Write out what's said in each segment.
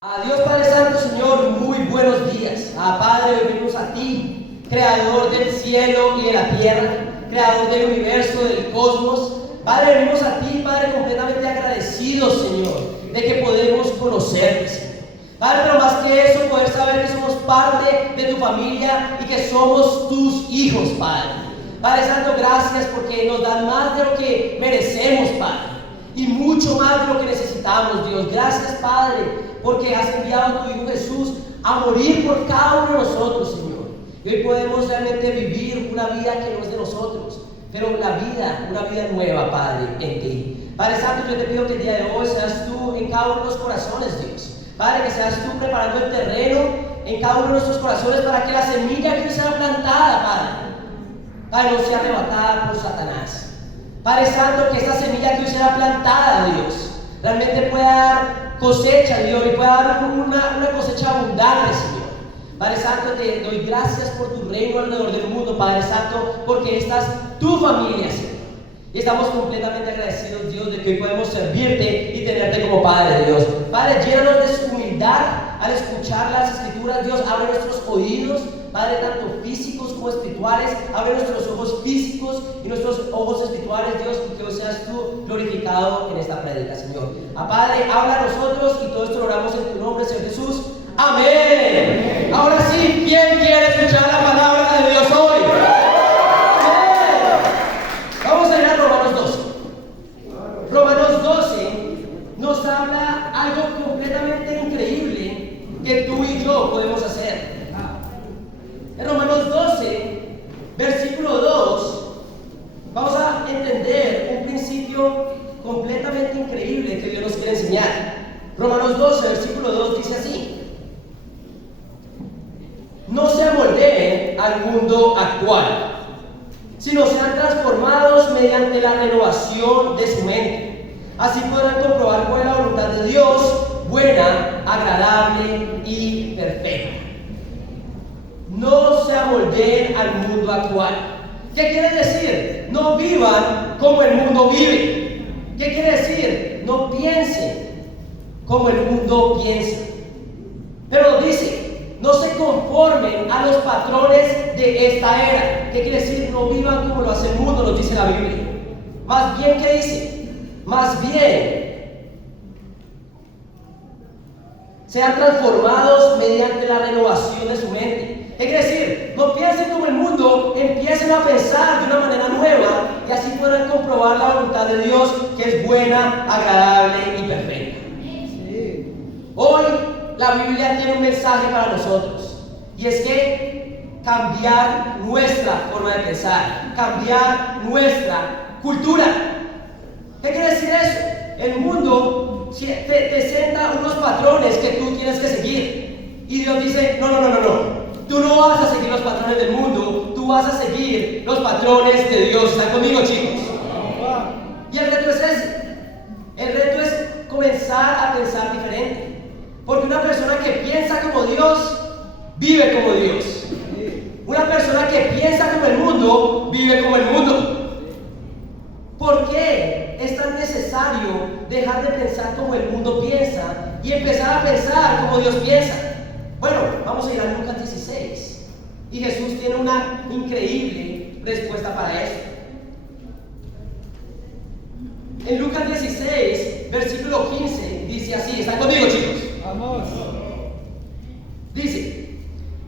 Dios Padre Santo, Señor, muy buenos días. Padre, venimos a ti, Creador del cielo y de la tierra, Creador del universo, del cosmos. Padre, venimos a ti, Padre, completamente agradecidos, Señor, de que podemos conocerte, Señor. Padre, pero más que eso, poder saber que somos parte de tu familia y que somos tus hijos, Padre. Padre Santo, gracias porque nos dan más de lo que merecemos, Padre, y mucho más de lo que necesitamos, Dios. Gracias, Padre, porque has enviado a tu Hijo Jesús a morir por cada uno de nosotros, Señor. Y hoy podemos realmente vivir una vida que no es de nosotros, pero una vida nueva, Padre, en ti. Padre Santo, yo te pido que el día de hoy seas tú en cada uno de los corazones, Dios. Padre, que seas tú preparando el terreno en cada uno de nuestros corazones para que la semilla que sea plantada, Padre, no sea arrebatada por Satanás. Padre Santo, que esta semilla que hoy será plantada, Dios, realmente pueda dar cosecha, Dios, y pueda dar una cosecha abundante, Señor. Padre Santo, te doy gracias por tu reino alrededor del mundo, Padre Santo, porque esta es tu familia, Señor. Y estamos completamente agradecidos, Dios, de que hoy podemos servirte y tenerte como Padre, Dios. Padre, llénanos de su humildad al escuchar las Escrituras, Dios. Abre nuestros oídos, Padre, tanto físicos como espirituales. Abre nuestros ojos físicos y nuestros ojos espirituales, Dios, y que hoy seas tú glorificado en esta prédica, Señor. Padre, habla a nosotros y todo esto lo oramos en tu nombre, Señor Jesús. Amén. Ahora sí, ¿quién quiere escuchar la palabra de Dios hoy? Vamos a ir a Romanos 12. Romanos 12 nos habla algo completamente increíble que tú y yo podemos hacer. En Romanos 12, versículo 2, vamos a entender un principio completamente increíble que Dios nos quiere enseñar. Romanos 12, versículo 2 dice así: no se amoldeen al mundo actual, sino sean transformados mediante la renovación de su mente. Así podrán comprobar cuál es la voluntad de Dios, buena, agradable y perfecta. No se amoldeen al mundo actual. ¿Qué quiere decir? No vivan como el mundo vive. ¿Qué quiere decir? No piensen como el mundo piensa. Pero dice, no se conformen a los patrones de esta era. ¿Qué quiere decir? No vivan como lo hace el mundo, nos dice la Biblia. Más bien, ¿qué dice? Más bien, sean transformados mediante la renovación de su mente. ¿Qué quiere decir? No piensen como el mundo, empiecen a pensar de una manera nueva y así podrán comprobar la voluntad de Dios, que es buena, agradable y perfecta. Sí. Hoy la Biblia tiene un mensaje para nosotros, y es que cambiar nuestra forma de pensar, cambiar nuestra cultura. ¿Qué quiere decir eso? El mundo te sienta unos patrones que tú tienes que seguir, y Dios dice, no. Tú no vas a seguir los patrones del mundo, tú vas a seguir los patrones de Dios. ¿Están conmigo, chicos? Y el reto es ese. El reto es comenzar a pensar diferente. Porque una persona que piensa como Dios, vive como Dios. Una persona que piensa como el mundo, vive como el mundo. ¿Por qué es tan necesario dejar de pensar como el mundo piensa y empezar a pensar como Dios piensa? Bueno, vamos a ir a Lucas 16. Y Jesús tiene una increíble respuesta para eso. En Lucas 16, versículo 15, dice así. ¿Están conmigo, chicos? Vamos. Dice,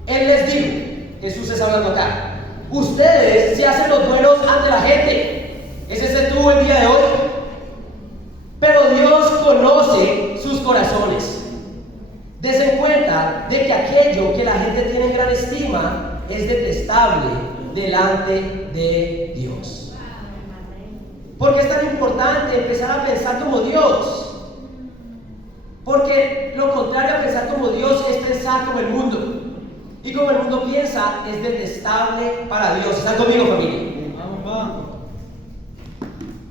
Él les dijo, Jesús está hablando acá, ustedes se hacen los buenos ante la gente. Ese es tú el día de hoy. Pero Dios conoce sus corazones. Desen cuenta de que aquello que la gente tiene en gran estima es detestable delante de Dios. ¿Por qué es tan importante empezar a pensar como Dios? Porque lo contrario a pensar como Dios es pensar como el mundo. Y como el mundo piensa, es detestable para Dios. ¿Están conmigo, familia?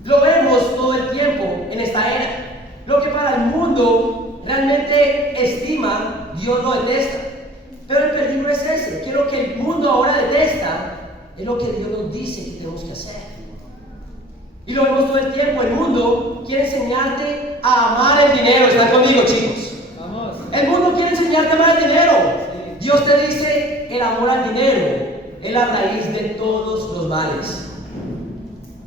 Lo vemos todo el tiempo en esta era. Lo que para el mundo realmente estima, Dios lo detesta. Pero el peligro es ese, que lo que el mundo ahora detesta es lo que Dios nos dice que tenemos que hacer. Y lo vemos todo el tiempo. El mundo quiere enseñarte a amar el dinero. ¿Están conmigo, chicos? Vamos. El mundo tema del dinero. Dios te dice, el amor al dinero es la raíz de todos los males.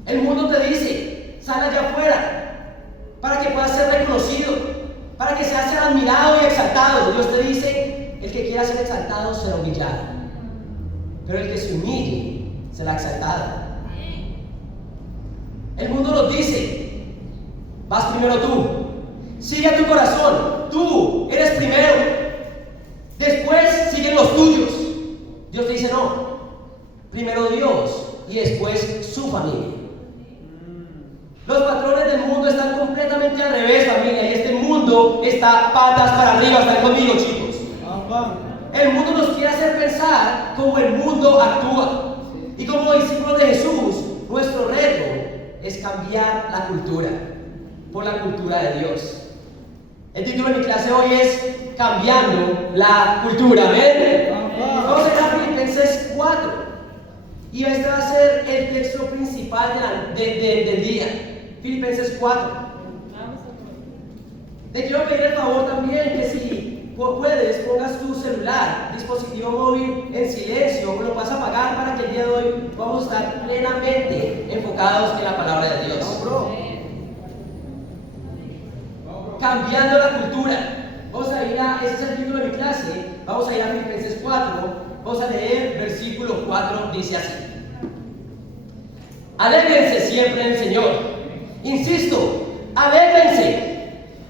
El mundo te dice, sal allá afuera para que puedas ser reconocido, para que seas admirado y exaltado. Dios te dice, el que quiera ser exaltado será humillado, pero el que se humille será exaltado. El mundo nos dice, vas primero tú, sigue a tu corazón, tú eres primero, después siguen los tuyos. Dios te dice no, primero Dios y después su familia. Los patrones del mundo están completamente al revés, familia, y este mundo está patas para arriba. ¿Están conmigo, chicos? El mundo nos quiere hacer pensar como el mundo actúa. Y como discípulos de Jesús, nuestro reto es cambiar la cultura por la cultura de Dios. El título de mi clase hoy es Cambiando la cultura. ¿Ven? Vamos a ir a Filipenses 4. Y este va a ser el texto principal del día. Filipenses 4. Te quiero pedir el favor también que si puedes, pongas tu celular, dispositivo móvil en silencio, lo vas a apagar para que el día de hoy vamos a estar plenamente enfocados en la palabra de Dios. Cambiando la cultura. Vamos a ir a, ese es el título de mi clase, vamos a ir a Filipenses 4, vamos a leer versículo 4, dice así. Alégrense siempre en el Señor. Insisto, alégrense,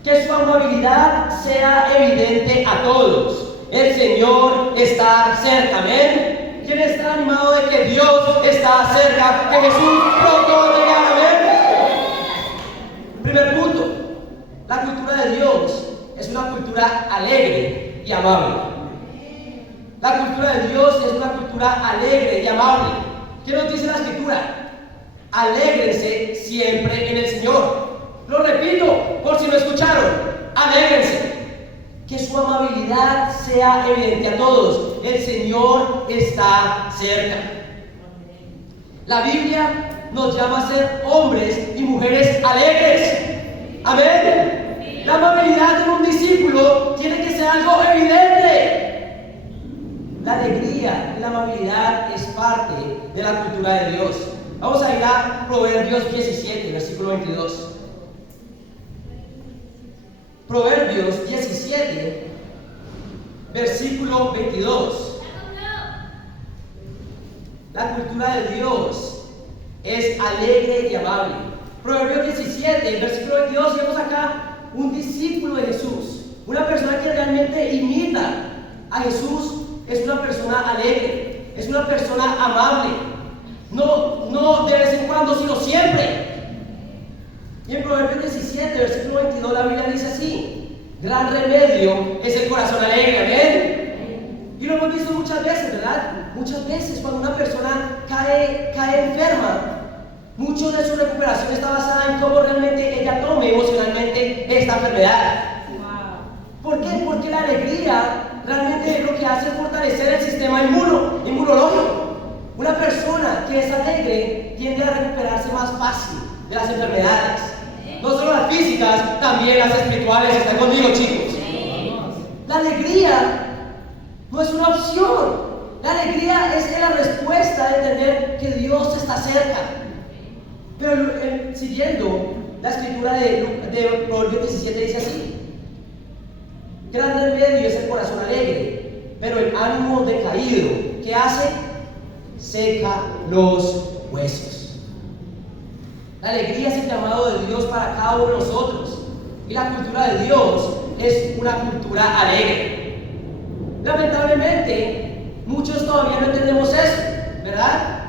que su amabilidad sea evidente a todos. El Señor está cerca, amén. ¿Quién está animado de que Dios está cerca, que Jesús pronto va a llegar, amén? Primer punto, la cultura de Dios es una cultura alegre y amable. La cultura de Dios es una cultura alegre y amable. ¿Qué nos dice la Escritura? Alégrense siempre en el Señor. Lo repito, por si no escucharon, alégrense. Que su amabilidad sea evidente a todos. El Señor está cerca. La Biblia nos llama a ser hombres y mujeres alegres. Amén. La amabilidad de un discípulo tiene que ser algo evidente. La alegría y la amabilidad es parte de la cultura de Dios. Vamos a ir a Proverbios 17, versículo 22. Proverbios 17, versículo 22. La cultura de Dios es alegre y amable. Proverbios 17, versículo 22, vemos acá un discípulo de Jesús, una persona que realmente imita a Jesús, es una persona alegre, es una persona amable, no de vez en cuando, sino siempre. Y en Proverbios 17, versículo 22, la Biblia dice así: gran remedio es el corazón alegre, amén. Y lo hemos visto muchas veces, ¿verdad? Muchas veces cuando una persona cae enferma, mucho de su recuperación está basada en cómo realmente ella tome emocionalmente esta enfermedad. ¿Por qué? Porque la alegría realmente lo que hace es fortalecer el sistema inmunológico. Una persona que es alegre tiende a recuperarse más fácil de las enfermedades. No solo las físicas, también las espirituales. ¿Están conmigo, chicos? La alegría no es una opción. La alegría es la respuesta de entender que Dios está cerca. Pero siguiendo la escritura de Proverbios 17 dice así: gran remedio es el corazón alegre, pero el ánimo decaído, ¿qué hace? Seca los huesos. La alegría es el llamado de Dios para cada uno de nosotros. Y la cultura de Dios es una cultura alegre. Lamentablemente, muchos todavía no entendemos eso, ¿verdad?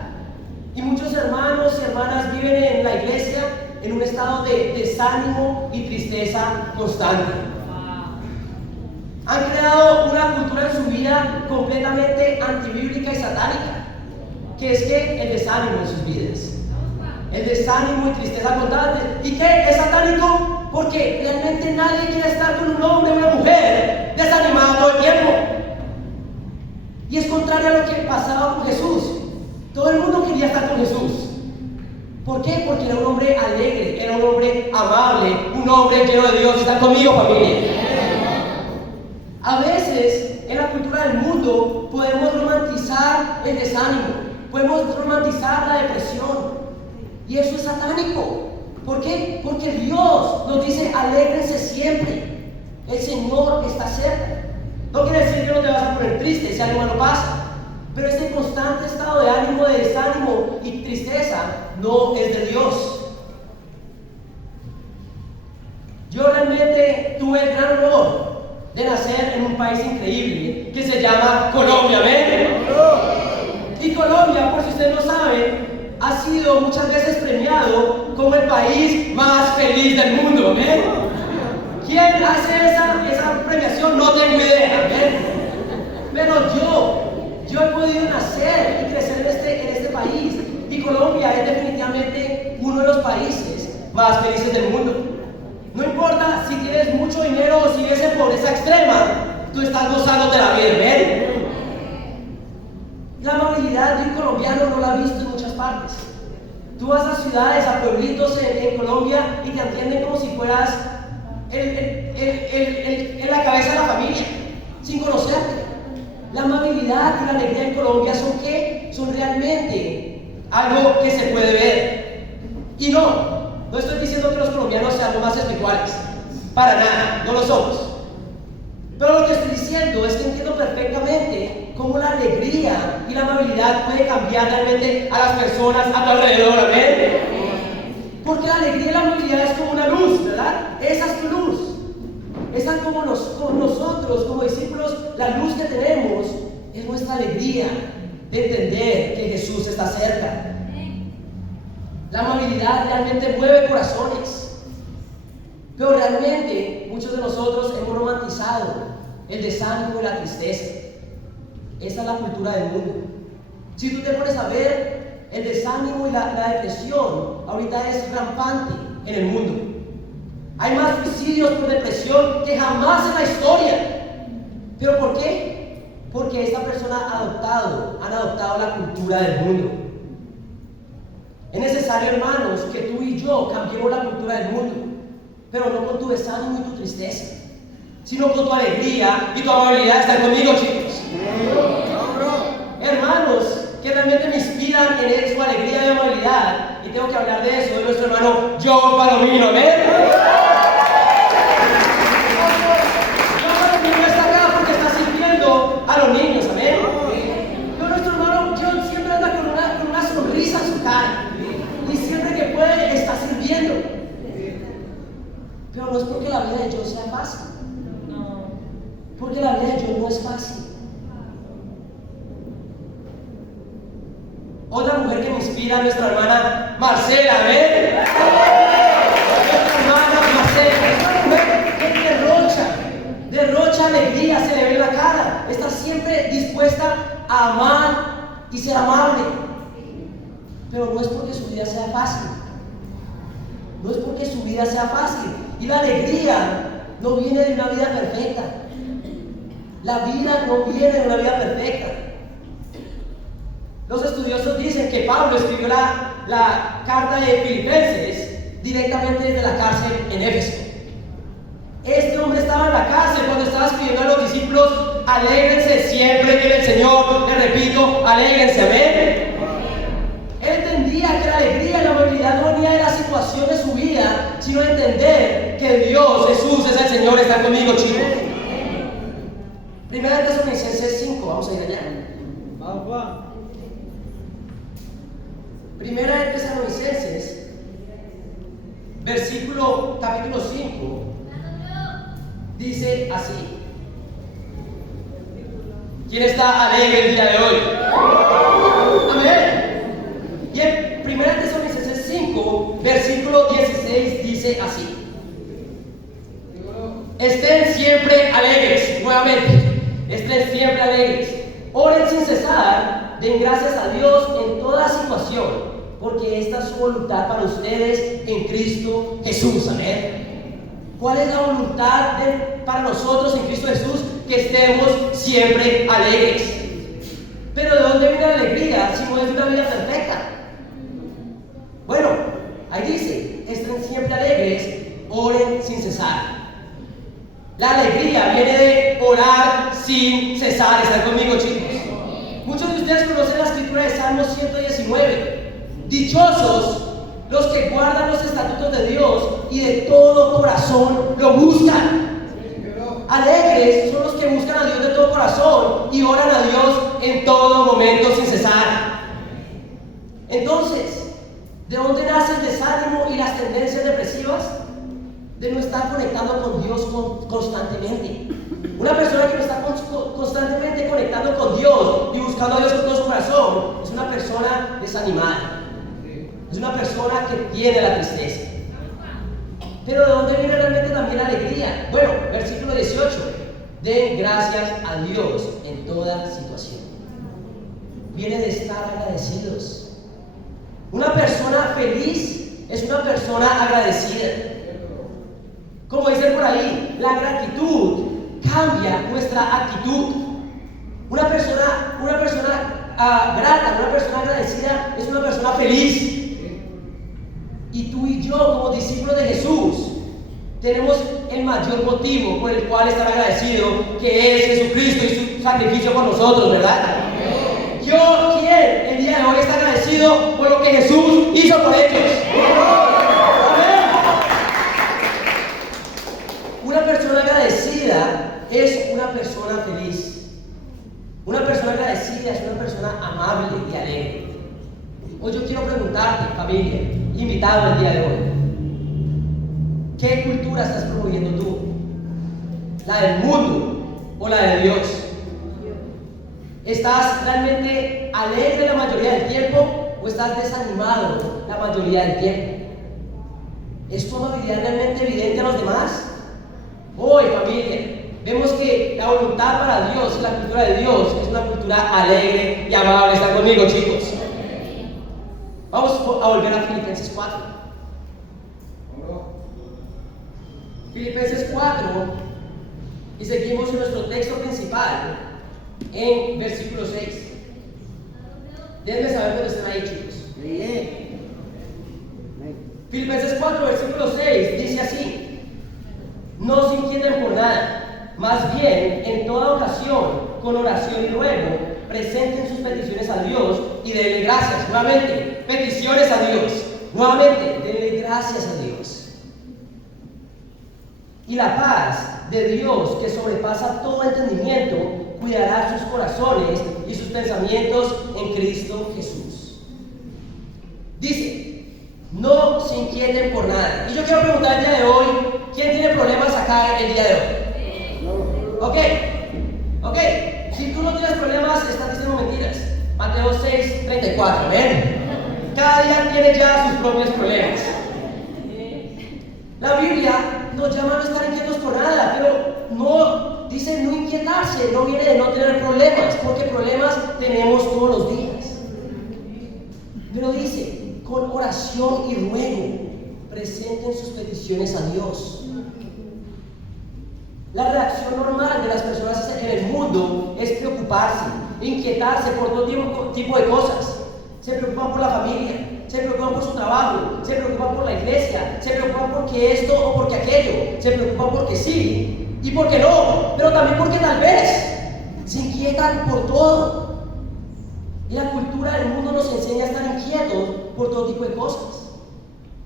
Y muchos hermanos y hermanas viven en la iglesia en un estado de desánimo y tristeza constante. Han creado una cultura en su vida completamente antibíblica y satánica, que es que el desánimo en sus vidas, el desánimo y tristeza constante. ¿Y qué es satánico? Porque realmente nadie quiere estar con un hombre o una mujer desanimado todo el tiempo. Y es contrario a lo que pasaba con Jesús. Todo el mundo quería estar con Jesús. ¿Por qué? Porque era un hombre alegre, era un hombre amable, un hombre lleno de Dios. ¿Están conmigo, familia? A veces, en la cultura del mundo, podemos romantizar el desánimo, podemos romantizar la depresión, y eso es satánico. ¿Por qué? Porque Dios nos dice: alégrense siempre, el Señor está cerca. No quiere decir que no te vas a poner triste si algo malo pasa, pero este constante estado de ánimo, de desánimo y tristeza no es de Dios. Yo realmente tuve el gran honor de nacer en un país increíble que se llama Colombia, ¿ven? Y Colombia, por si ustedes no saben, ha sido muchas veces premiado como el país más feliz del mundo, ¿ven? ¿Quién hace esa premiación? No tengo idea, ¿ven? Pero yo he podido nacer y crecer en este país, y Colombia es definitivamente uno de los países más felices del mundo. No importa si tienes mucho dinero o si vives en pobreza extrema, tú estás gozando de la vida, ¿ven? La amabilidad de un colombiano no la he visto en muchas partes. Tú vas a ciudades, a pueblitos en Colombia, y te atienden como si fueras en la cabeza de la familia, sin conocerte. La amabilidad y la alegría en Colombia son ¿qué? Son realmente algo que se puede ver. Y no estoy diciendo que los colombianos sean los más espirituales, para nada, no lo somos. Pero lo que estoy diciendo es que entiendo perfectamente cómo la alegría y la amabilidad puede cambiar realmente a las personas a tu alrededor, ¿amén? Porque la alegría y la amabilidad es como una luz, ¿verdad? Esa es tu luz. Esa es como nosotros, como discípulos, la luz que tenemos es nuestra alegría de entender que Jesús está cerca. La amabilidad realmente mueve corazones. Pero realmente muchos de nosotros hemos romantizado el desánimo y la tristeza. Esa es la cultura del mundo. Si tú te pones a ver, el desánimo y la depresión ahorita es rampante en el mundo. Hay más suicidios por depresión que jamás en la historia. ¿Pero por qué? Porque esta persona han adoptado la cultura del mundo. Es necesario, hermanos, que tú y yo cambiemos la cultura del mundo, pero no con tu desánimo y tu tristeza, sino con tu alegría y tu amabilidad. ¿Están conmigo, chicos? Hermanos que realmente me inspiran en su alegría y amabilidad, y tengo que hablar de eso, de nuestro hermano Joe Palomino, ¿ven? Joe Palomino está acá porque está sirviendo a los niños, ¿amén? Pero nuestro hermano John siempre anda con una sonrisa en su cara, y siempre que puede está sirviendo. Pero no es porque la vida de John sea fácil. No. Porque la vida de John no es fácil. Otra mujer que me inspira es nuestra hermana Marcela, ¿ven? Nuestra hermana Marcela es una mujer que derrocha alegría, se le ve en la cara. Está siempre dispuesta a amar y ser amable. Pero no es porque su vida sea fácil. No es porque su vida sea fácil. Y la alegría no viene de una vida perfecta. La vida no viene de una vida perfecta. Los estudiosos dicen que Pablo escribió la carta de Filipenses directamente desde la cárcel en Éfeso. Este hombre estaba en la cárcel cuando estaba escribiendo a los discípulos: alégrense siempre en el Señor. Le repito, alégrense, amén. Él entendía que la alegría y la amabilidad no venía de la situación de su vida, sino de entender que Dios, Jesús, es el Señor. Está conmigo, chicos. Primera de Tesalonicenses 5, vamos a ir allá. Primera de Tesalonicenses, capítulo 5, dice así. ¿Quién está alegre el día de hoy? Amén. Y en Primera de Tesalonicenses 5, versículo 16, dice así: estén siempre alegres. Nuevamente, estén siempre alegres. Oren sin cesar, den gracias a Dios en toda situación, porque esta es su voluntad para ustedes en Cristo Jesús. Amén. ¿Cuál es la voluntad para nosotros en Cristo Jesús? Que estemos siempre alegres. Pero ¿de dónde viene la alegría si no es de una vida perfecta? Bueno, ahí dice: estén siempre alegres, oren sin cesar. La alegría viene de orar sin cesar. ¿Están conmigo, chicos? Muchos de ustedes conocen la escritura de Salmos 119. Dichosos los que guardan los estatutos de Dios y de todo corazón lo buscan. Alegres son los que buscan a Dios de todo corazón y oran a Dios en todo momento sin cesar. Entonces, ¿de dónde nace el desánimo y las tendencias depresivas? De no estar conectando con Dios constantemente. Una persona que no está constantemente conectando con Dios y buscando a Dios con todo su corazón es una persona desanimada. Es una persona que tiene la tristeza. Pero ¿de dónde viene realmente también la alegría? Bueno, versículo 18. Den gracias a Dios en toda situación. Viene de estar agradecidos. Una persona feliz es una persona agradecida. Como dicen por ahí, la gratitud cambia nuestra actitud. Una persona grata, una persona agradecida es una persona feliz. Y tú y yo, como discípulos de Jesús, tenemos el mayor motivo por el cual estar agradecido, que es Jesucristo y su sacrificio por nosotros, ¿verdad? ¿Quién el día de hoy está agradecido por lo que Jesús hizo por ellos? Amén. Una persona agradecida es una persona feliz. Una persona agradecida es una persona amable y alegre. Hoy yo quiero preguntarte, familia, invitado el día de hoy, ¿qué cultura estás promoviendo tú? ¿La del mundo o la de Dios? ¿Estás realmente alegre la mayoría del tiempo o estás desanimado la mayoría del tiempo? ¿Es tu amabilidad realmente evidente a los demás? Hoy, familia, vemos que la voluntad para Dios, la cultura de Dios, es una cultura alegre y amable. ¿Están conmigo, chicos? Vamos a volver a Filipenses 4. Filipenses 4, y seguimos en nuestro texto principal en versículo 6. Déjenme saber dónde están ahí, chicos. Filipenses 4, versículo 6 dice así: no se inquieten por nada, más bien en toda ocasión, con oración y ruego, presenten sus peticiones a Dios y denle gracias. Nuevamente, peticiones a Dios. Nuevamente, denle gracias a Dios. Y la paz de Dios, que sobrepasa todo entendimiento, cuidará sus corazones y sus pensamientos en Cristo Jesús. Dice, no se inquieten por nada. Y yo quiero preguntar el día de hoy, ¿quién tiene problemas acá el día de hoy? Ok. Si tú no tienes problemas, estás diciendo mentiras. Mateo 6, 34, ¿ven? Cada día tiene ya sus propios problemas. La Biblia nos llama a no estar inquietos por nada, pero no dice no inquietarse, no viene de no tener problemas, porque problemas tenemos todos los días. Pero dice, con oración y ruego, presenten sus peticiones a Dios. La reacción normal de las personas en el mundo es preocuparse, inquietarse por todo tipo de cosas. Se preocupan por la familia, se preocupan por su trabajo, se preocupan por la iglesia, se preocupan porque esto o porque aquello, se preocupan porque sí y porque no, pero también porque tal vez. Se inquietan por todo. Y la cultura del mundo nos enseña a estar inquietos por todo tipo de cosas.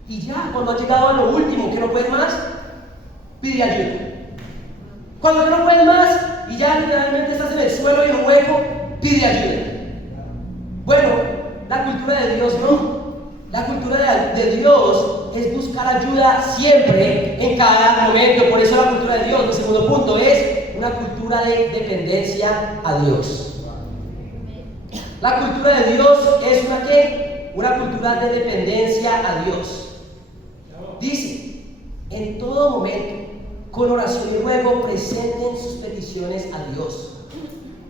Y ya, cuando ha llegado a lo último, que no puedes más, pide ayuda. Cuando tú no puedes más y ya literalmente estás en el suelo y en un hueco, pide ayuda. Bueno, la cultura de Dios no. La cultura de Dios es buscar ayuda siempre, en cada momento. Por eso la cultura de Dios, mi segundo punto, es una cultura de dependencia a Dios. La cultura de Dios es una ¿qué? Una cultura de dependencia a Dios. Dice, en todo momento, con oración y ruego, presenten sus peticiones a Dios.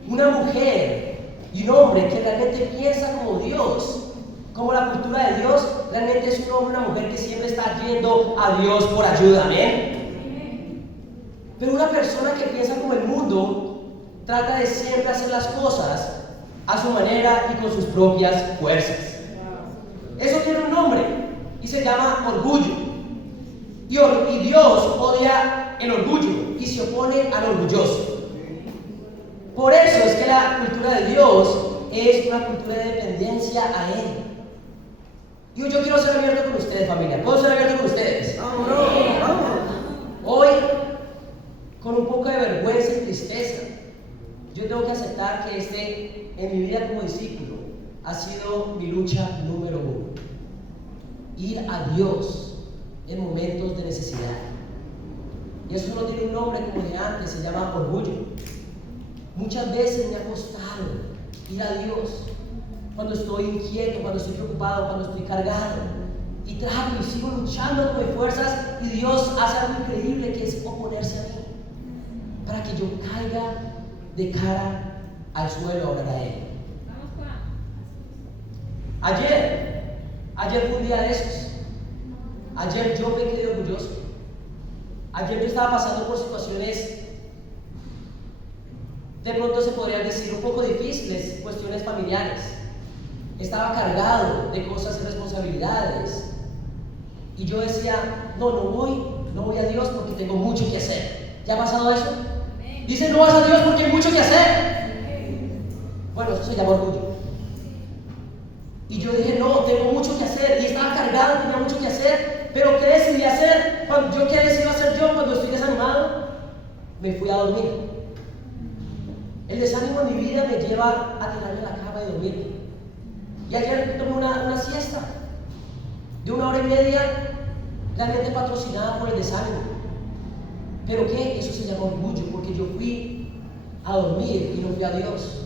Una mujer y un hombre que realmente piensa como Dios, como la cultura de Dios, realmente es un hombre y una mujer que siempre está yendo a Dios por ayuda. Amén. Pero una persona que piensa como el mundo trata de siempre hacer las cosas a su manera y con sus propias fuerzas. Eso tiene un nombre y se llama orgullo. Y Dios odia el orgullo y se opone al orgulloso. Por eso es que la cultura de Dios es una cultura de dependencia a Él. Y hoy yo quiero ser abierto con ustedes, familia. ¿Puedo ser abierto con ustedes? Hoy, con un poco de vergüenza y tristeza, yo tengo que aceptar que en mi vida como discípulo, ha sido mi lucha número 1. Ir a Dios en momentos de necesidad. Y eso no tiene un nombre como de antes, se llama orgullo. Muchas veces me ha costado ir a Dios cuando estoy inquieto, cuando estoy preocupado, cuando estoy cargado. Y trato y sigo luchando con mis fuerzas y Dios hace algo increíble que es oponerse a mí para que yo caiga de cara al suelo a orar a Él. Ayer fue un día de esos. Ayer yo me quedé orgulloso. Ayer yo estaba pasando por situaciones, de pronto se podrían decir, un poco difíciles, cuestiones familiares. Estaba cargado de cosas y responsabilidades. Y yo decía, no voy a Dios porque tengo mucho que hacer. ¿Ya ha pasado eso? Dice, no vas a Dios porque hay mucho que hacer. Bueno, eso se llama orgullo. Y yo dije, no, tengo mucho que hacer. Y estaba cargado, tenía mucho que hacer. Pero ¿qué decidí hacer? ¿Qué decidí hacer yo cuando estoy desanimado? Me fui a dormir. El desánimo en mi vida me lleva a tirarme a la cama y dormirme. Y ayer tomé una siesta de 1 hora y media, realmente patrocinada por el desánimo. ¿Pero qué? Eso se llama orgullo, porque yo fui a dormir y no fui a Dios.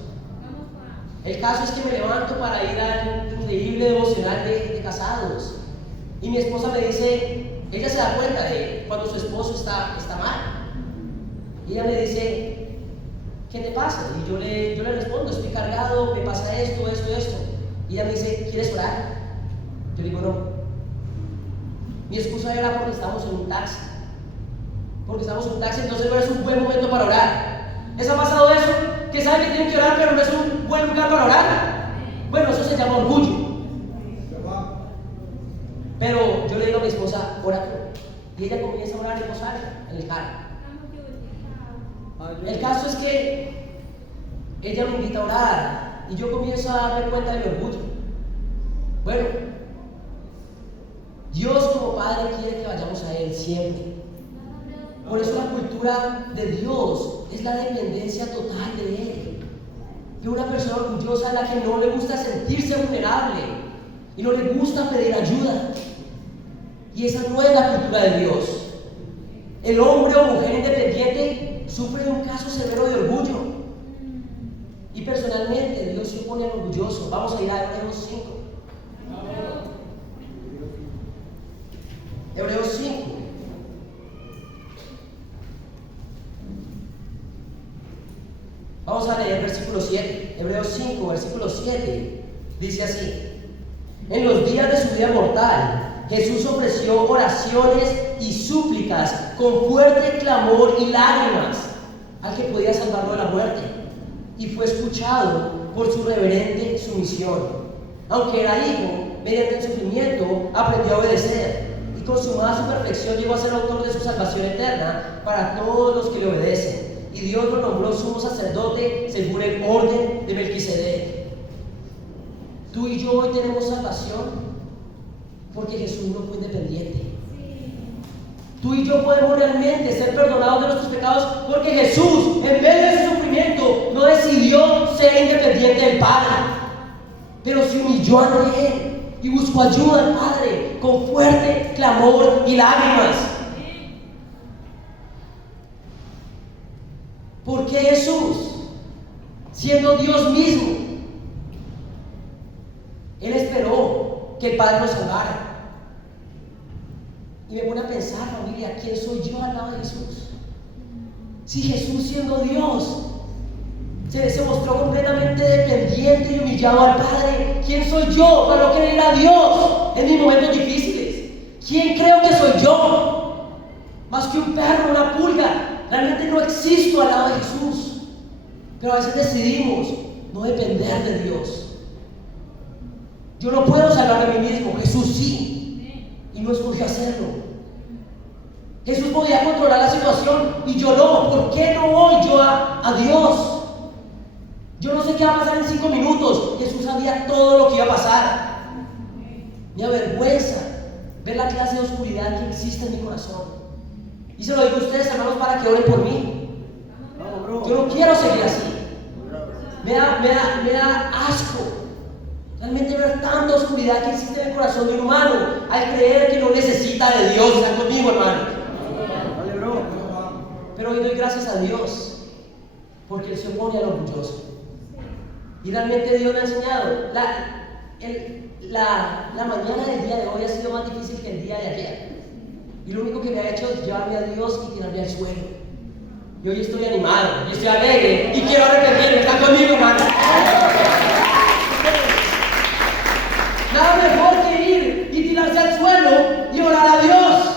El caso es que me levanto para ir al increíble devocional de casados. Y mi esposa me dice, ella se da cuenta de cuando su esposo está mal. Y ella me dice, ¿qué te pasa? Y yo le respondo, estoy cargado, me pasa esto. Y ella me dice, ¿quieres orar? Yo digo, no. Mi excusa era porque estamos en un taxi. Entonces no es un buen momento para orar. ¿Les ha pasado eso? Que saben que tienen que orar, pero no es un buen lugar para orar. Bueno, eso se llama orgullo. Pero yo le digo a mi esposa, ora tú. Y ella comienza a orar en voz alta, en el carro. El caso es que ella me invita a orar y yo comienzo a darme cuenta de mi orgullo. Bueno, Dios como Padre quiere que vayamos a Él siempre. Por eso la cultura de Dios es la dependencia total de Él. Y una persona orgullosa es la que no le gusta sentirse vulnerable y no le gusta pedir ayuda. Y esa no es la cultura de Dios. El hombre o mujer independiente sufre de un caso severo de orgullo. Y personalmente Dios se opone al orgulloso. Vamos a ir a Hebreos 5. Hebreos 5. Vamos a leer versículo 7. Hebreos 5, versículo 7. Dice así: en los días de su vida mortal, Jesús ofreció oraciones y súplicas con fuerte clamor y lágrimas al que podía salvarlo de la muerte, y fue escuchado por su reverente sumisión. Aunque era hijo, mediante el sufrimiento aprendió a obedecer, y consumada su perfección llegó a ser autor de su salvación eterna para todos los que le obedecen. Y Dios lo nombró sumo sacerdote según el orden de Melquisedec. Tú y yo hoy tenemos salvación porque Jesús no fue independiente. Tú y yo podemos realmente ser perdonados de nuestros pecados porque Jesús, en medio de su sufrimiento, no decidió ser independiente del Padre, pero se humilló ante Él y buscó ayuda al Padre con fuerte clamor y lágrimas. ¿Por qué Jesús, siendo Dios mismo, Él esperó que el Padre lo salvara? Y me pone a pensar, familia, ¿quién soy yo al lado de Jesús? Si Jesús, siendo Dios, se mostró completamente dependiente y humillado al Padre, ¿quién soy yo para no querer ir a Dios en mis momentos difíciles? ¿Quién creo que soy yo? Más que un perro, una pulga. Realmente no existo al lado de Jesús, pero a veces decidimos no depender de Dios. Yo no puedo salvarme a mí mismo, Jesús sí, y no escogió hacerlo. Jesús podía controlar la situación y yo no. ¿Por qué no voy yo a Dios? Yo no sé qué va a pasar en 5 minutos. Jesús sabía todo lo que iba a pasar. Me avergüenza ver la clase de oscuridad que existe en mi corazón. Y se lo digo a ustedes, hermanos, para que oren por mí. Yo no quiero seguir así. Me da asco realmente ver tanta oscuridad que existe en el corazón de un humano al creer que no necesita de Dios. Están conmigo, hermano. Pero hoy doy gracias a Dios porque Él se opone al orgulloso. Y realmente Dios me ha enseñado. La mañana del día de hoy ha sido más difícil que el día de ayer. Y lo único que me ha hecho es llevarme a Dios y tirarme al suelo. Y hoy estoy animado, y estoy alegre, y quiero arrepentirme. ¿Están conmigo, hermano? Nada mejor que ir y tirarse al suelo y orar a Dios.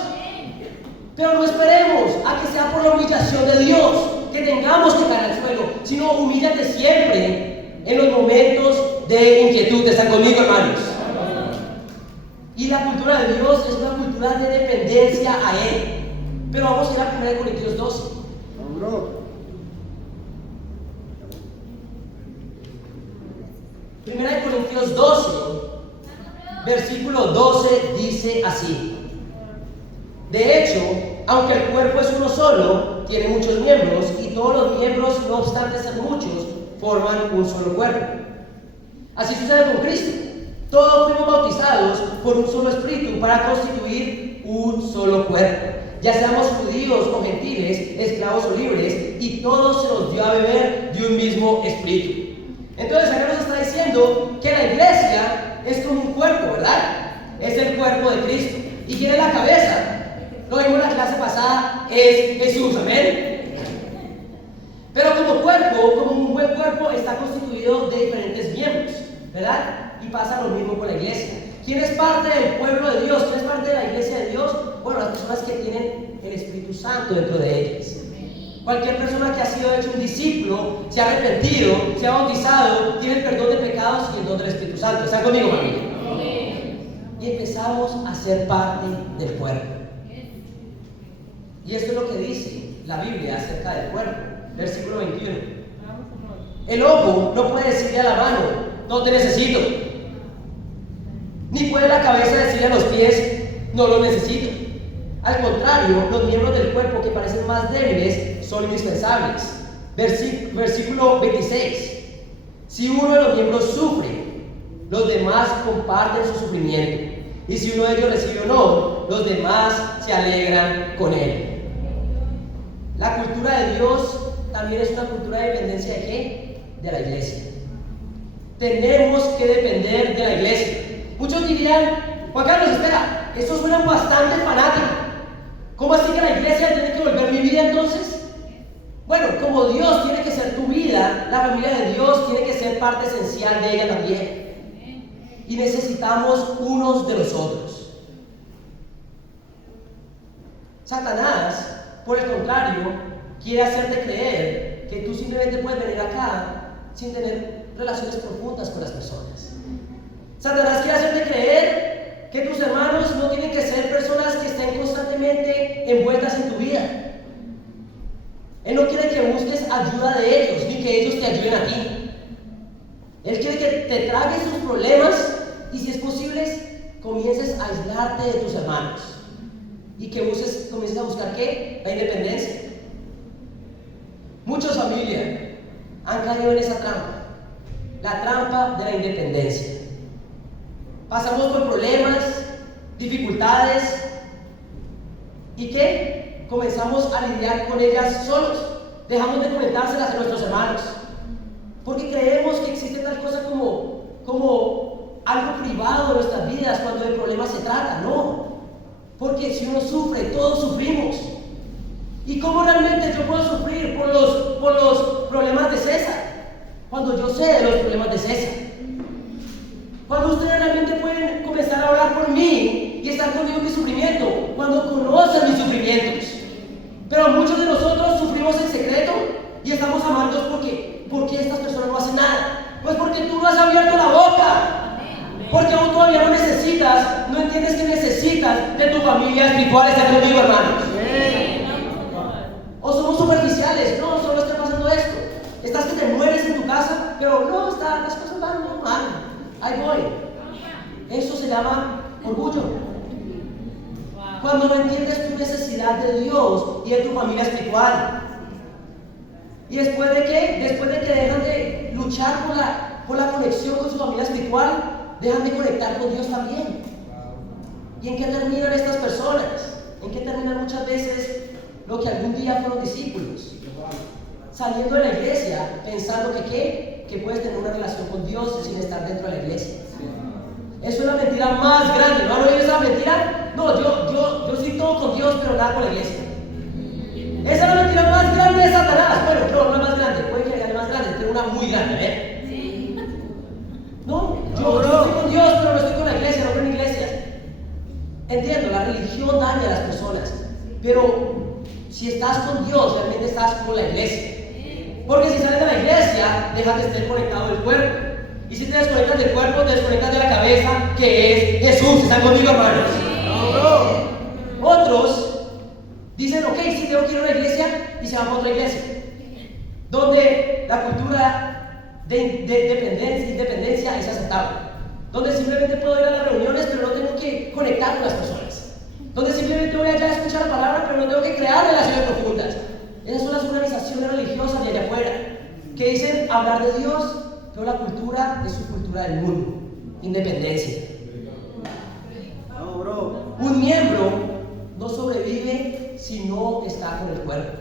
Pero no esperemos a que sea por la humillación de Dios que tengamos que caer al suelo, sino humíllate siempre en los momentos de inquietud. ¿Están conmigo, hermanos? Y la cultura de Dios es una cultura de dependencia a Él. Pero vamos a ir a 1 Corintios 12. 1 Corintios 12, versículo 12 dice así: de hecho, aunque el cuerpo es uno solo, tiene muchos miembros, y todos los miembros, no obstante ser muchos, forman un solo cuerpo. Así sucede con Cristo. Todos fuimos bautizados por un solo espíritu para constituir un solo cuerpo. Ya seamos judíos o gentiles, esclavos o libres, y todos se nos dio a beber de un mismo espíritu. Entonces acá nos está diciendo que la iglesia es como un cuerpo, ¿verdad? Es el cuerpo de Cristo. ¿Y quién es la cabeza? Lo vimos en la clase pasada, es Jesús, amén. Pero como cuerpo, como un buen cuerpo, está constituido de diferentes miembros, ¿verdad? Y pasa lo mismo con la iglesia. ¿Quién es parte del pueblo de Dios? ¿Quién es parte de la iglesia de Dios? Bueno, las personas que tienen el Espíritu Santo dentro de ellas. Cualquier persona que ha sido hecho un discípulo, se ha arrepentido, se ha bautizado, tiene el perdón de pecados y el don del Espíritu Santo. ¿Están conmigo, familia? Y empezamos a ser parte del cuerpo. Y esto es lo que dice la Biblia acerca del cuerpo. Versículo 21. El ojo no puede decirle a la mano: no te necesito. Ni puede la cabeza decirle a los pies: no lo necesito. Al contrario, los miembros del cuerpo que parecen más débiles son indispensables. Versículo 26. Si uno de los miembros sufre, los demás comparten su sufrimiento. Y si uno de ellos recibe honor, los demás se alegran con él. La cultura de Dios también es una cultura de dependencia ¿de qué? De la iglesia. Tenemos que depender de la iglesia. Muchos dirían: Juan Carlos, espera, eso suena bastante fanático. ¿Cómo así que la iglesia tiene que volver mi vida entonces? Bueno, como Dios tiene que ser tu vida, la familia de Dios tiene que ser parte esencial de ella también. Y necesitamos unos de los otros. Satanás, por el contrario, quiere hacerte creer que tú simplemente puedes venir acá sin tener relaciones profundas con las personas. Satanás quiere hacerte creer que tus hermanos no tienen que ser personas que estén constantemente envueltas en tu vida. Él no quiere que busques ayuda de ellos, ni que ellos te ayuden a ti. Él quiere que te tragues sus problemas y, si es posible, comiences a aislarte de tus hermanos. Y que comiences a buscar ¿qué? La independencia. Muchas familias han caído en esa trampa. La trampa de la independencia. Pasamos por problemas, dificultades, ¿y qué? Comenzamos a lidiar con ellas solos. Dejamos de comentárselas a nuestros hermanos, porque creemos que existe tal cosa como algo privado de nuestras vidas cuando de problemas se trata. No, porque si uno sufre, todos sufrimos. ¿Y cómo realmente yo puedo sufrir por los problemas de César? Cuando yo sé de los problemas de César. Cuando ustedes realmente pueden comenzar a hablar por mí y estar conmigo en mi sufrimiento, cuando conocen mis sufrimientos. Pero muchos de nosotros sufrimos en secreto y estamos amargos porque estas personas no hacen nada. Pues porque tú no has abierto la boca. Porque aún todavía no entiendes que necesitas de tu familia espiritual. ¿Está conmigo, hermanos? O somos superficiales, no, solo está pasando esto. Estás que te mueres en tu casa, pero no, las cosas van mal. Ahí voy. Eso se llama orgullo. Cuando no entiendes tu necesidad de Dios y de tu familia espiritual. ¿Y después de qué? Después de que dejan de luchar por la conexión con su familia espiritual, dejan de conectar con Dios también. ¿Y en qué terminan estas personas? ¿En qué terminan muchas veces lo que algún día fueron discípulos? Saliendo de la iglesia pensando que puedes tener una relación con Dios sin estar dentro de la iglesia. Eso es la mentira más grande. ¿No han oído esa mentira? No, yo soy todo con Dios, pero nada con la iglesia. Esa es la mentira más grande de Satanás. Bueno, no es más grande, puede que haya más grande, pero una muy grande, Sí. No, yo estoy con Dios, pero no estoy con la iglesia, no con iglesias. Entiendo, la religión daña a las personas, pero si estás con Dios, realmente estás con la iglesia. Porque si sales de la iglesia, dejas de estar conectado del cuerpo. Y si te desconectas del cuerpo, te desconectas de la cabeza, que es Jesús. ¿Están conmigo, hermanos? Otros dicen, ok, sí, tengo que ir a una iglesia, y se van a otra iglesia, donde la cultura de independencia es aceptable, donde simplemente puedo ir a las reuniones, pero no tengo que conectar con las personas, donde simplemente voy allá a escuchar la palabra, pero no tengo que crear relaciones profundas. Esas son las organizaciones religiosas de allá afuera, que dicen hablar de Dios, pero la cultura es su cultura del mundo, independencia. Un miembro no sobrevive si no está con el cuerpo.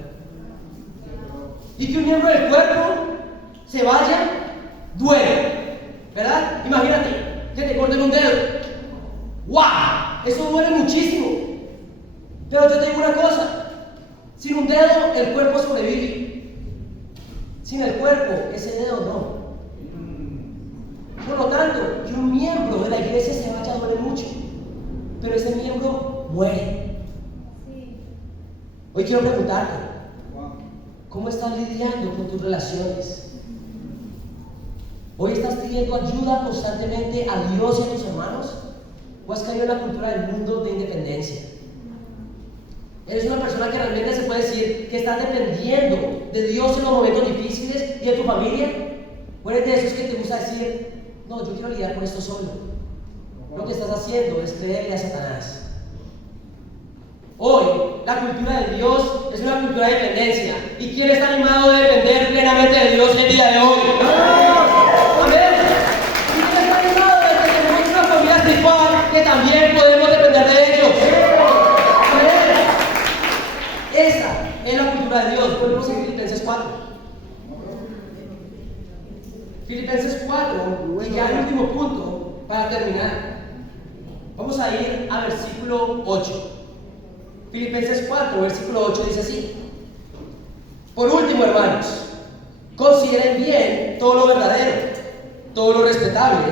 Y que un miembro del cuerpo se vaya, duele, ¿verdad? Imagínate que te corten un dedo. ¡Wow! Eso duele muchísimo. Pero yo te digo una cosa, sin un dedo el cuerpo sobrevive. Sin el cuerpo, ese dedo no. Por lo tanto, que un miembro de la iglesia se vaya duele mucho, pero ese miembro muere. Hoy quiero preguntarte, ¿cómo estás lidiando con tus relaciones? ¿Hoy estás pidiendo ayuda constantemente a Dios y a tus hermanos? ¿O has caído en la cultura del mundo de independencia? ¿Eres una persona que realmente se puede decir que estás dependiendo de Dios en los momentos difíciles y de tu familia? ¿O eres de esos que te gusta decir, no, yo quiero lidiar con esto solo? Lo que estás haciendo es creerle a Satanás. Hoy, la cultura de Dios es una cultura de dependencia. ¿Y quién está animado de depender plenamente de Dios el día de hoy? Amén. ¿Y quién está animado de que tenemos una familia espiritual que también podemos depender de ellos? Amén. Esa es la cultura de Dios. Volvemos a Filipenses 4. Filipenses 4, y ya el último punto para terminar. Vamos a ir a versículo 8. Filipenses 4, versículo 8 dice así: por último, hermanos, consideren bien todo lo verdadero, todo lo respetable,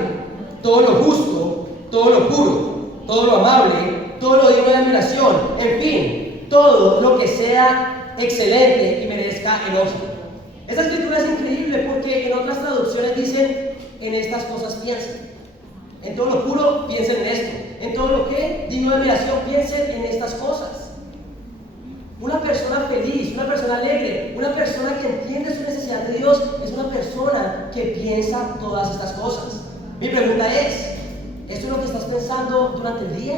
todo lo justo, todo lo puro, todo lo amable, todo lo digno de admiración, en fin, todo lo que sea excelente y merezca elogio. Esta escritura es increíble porque en otras traducciones dicen, en estas cosas piensen. En todo lo puro, piensen en esto. En todo lo que digno de admiración, piensen en estas cosas. Una persona feliz, una persona alegre, una persona que entiende su necesidad de Dios, es una persona que piensa todas estas cosas. Mi pregunta es, ¿esto es lo que estás pensando durante el día?